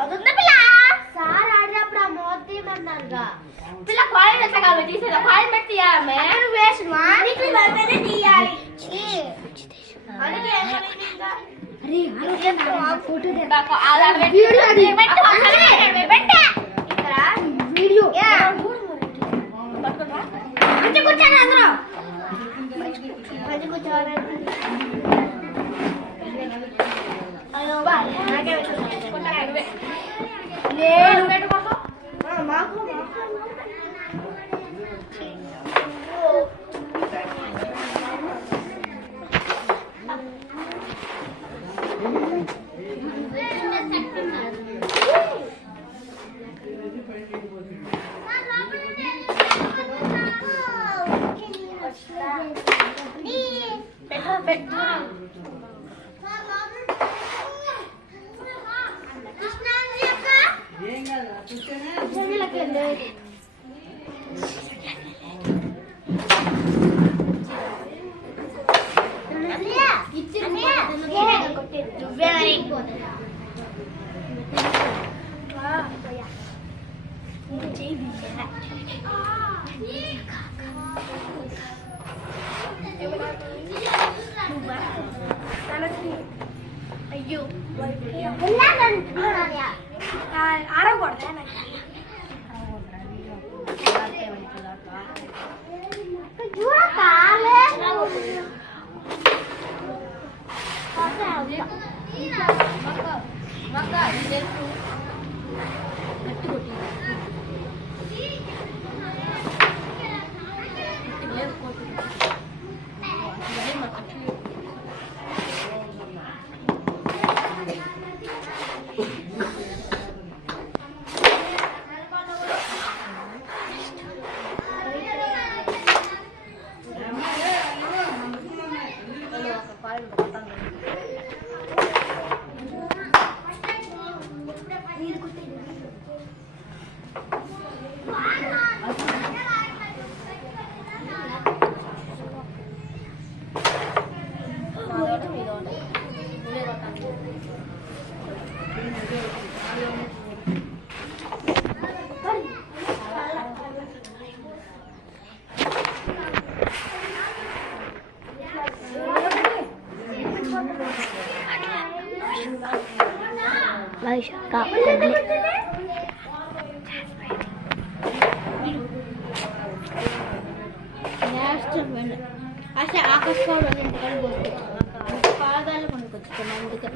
అదుందా పిల్ల సార్ ఆడినప్పుడు ఆ మోతి మన్నారుగా పిల్ల కాయిన్ ఎంత కావాలి తీసేదా కాయిన్ పెట్టియా మే నువ్వు వేసుమా నీకు బయటనే తీయాలి అందుకే ఏమైందిగా అరే ఆ ఫోటో దే బాక ఆధార్ వీడియో అది పెట్టు పెట్టు ఇక్కడ వీడియో యా పట్టుకోరా మంచి కూర్చోండి అందరూ మంచి కూర్చోండి హలో బాయ్ నాకే కొట్టండి నేను పెట్టుకోకు మాకు అయ్యో ఆడకూడదా అసలు ఆకర్షణ పాదాలు కొనుక్కొచ్చుకున్నాను అందుకే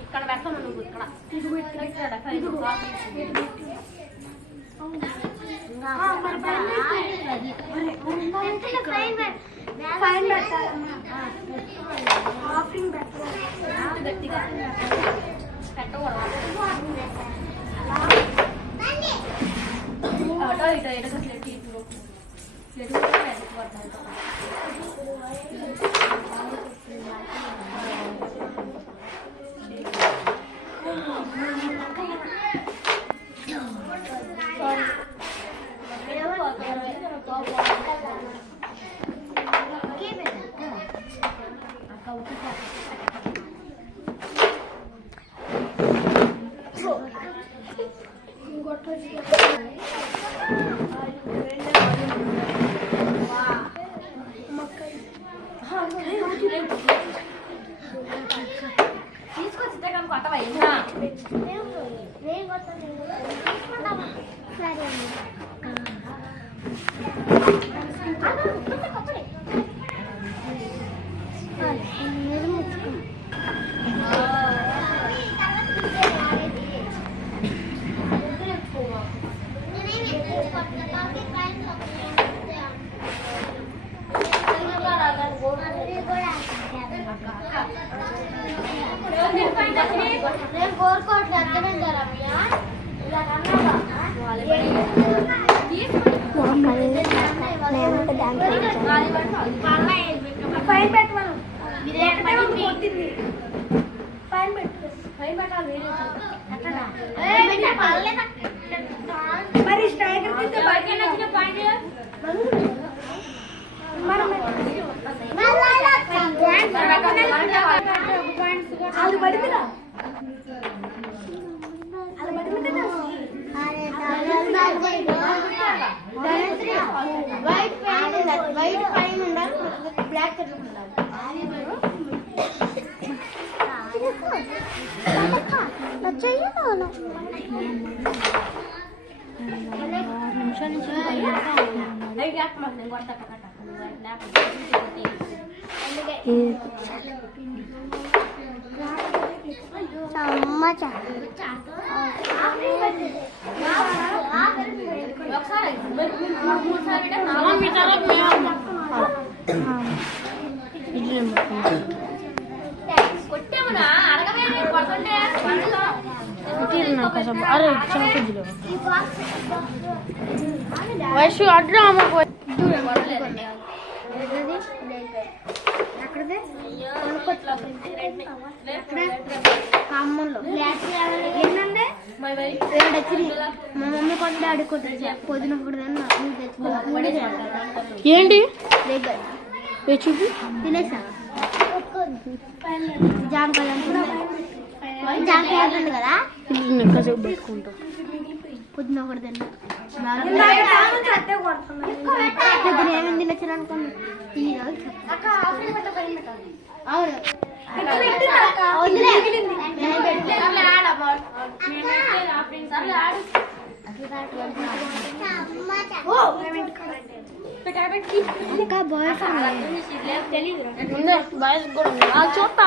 ఇక్కడ పెట్టను నువ్వు ఇక్కడ తీసుకొచ్చి కొట్టవా సరే నేను కోరుకోవట్లేదు అర్థమైందా రమ్య మరి స్ట్రైకర్ అది పడుతుందా వైట్ పైన ఉండాలి బ్లాక్ కలర్ ఉండాలి वैसे अड्रा हमको మమ్మీ కొంత డాడీ కొట్టారు పొద్దున ఏంటి చూపి తినేసా జామకాయ జామకాయ ఉంటుంది కదా నెక్కసేపు పెట్టుకుంటాం పొద్దున ఒకటి తిన్నా ఏమేమి తినచ్చారు అనుకోండి అవును చూస్తా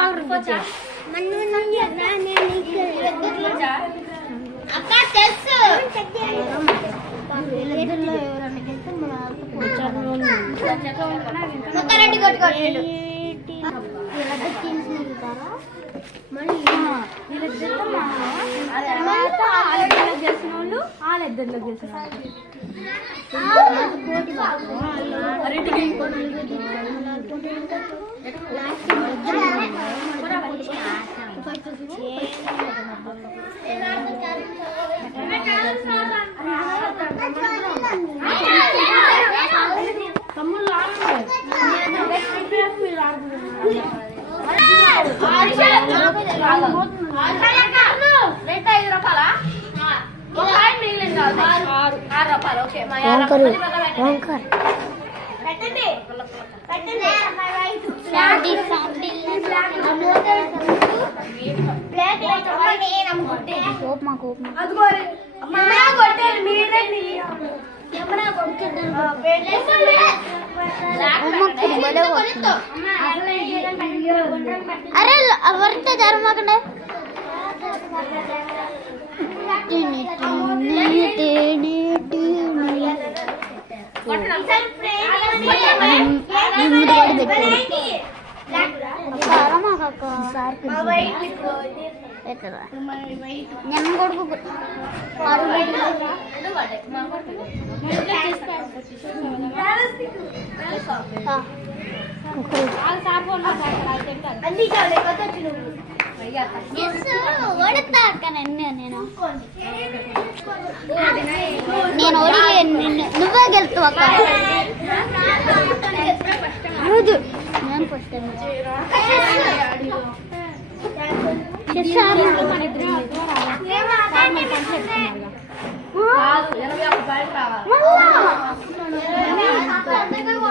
అక్క తెలుసు రెడ్డి కొట్టుకోండి చేసిన వాళ్ళు వాళ్ళిద్దరిలో చేసిన అరే ఎవరితో జరగమాకండి నేను కొడుకు నేను ఓడి నువ్వే గెలుతావు అక్క రోజు నేను ఫస్ట్ టైం కాదు 21 పాయింట్ రావాలి.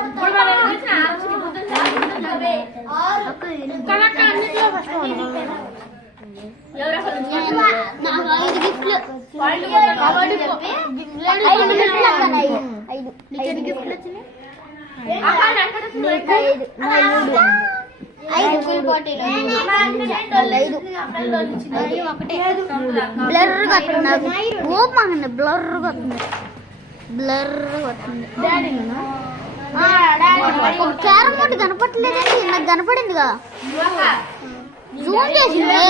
ఇప్పుడు మనం ఎన్ని వచ్చినా ఆలోచన గుర్తుందా? ఎవరు అసలు నాకు 5 గిఫ్ట్లు. పాయింట్ కొట్టాలి కాబట్టి చెప్పి 5 గిఫ్ట్లు అక్కడ 5. నీకు ఎన్ని గిఫ్ట్లు వచ్చినాయి? అక్కడ అక్కడ 5 పోటీలో 5 బ్లర్ వస్తుంది. ఓపెన్ బ్లర్ వస్తుంది. బ్లర్ వస్తుంది. క్యారం బోర్డు కనపడలేదండి, నాకు కనపడిందిగా. జూమ్ చేసింది.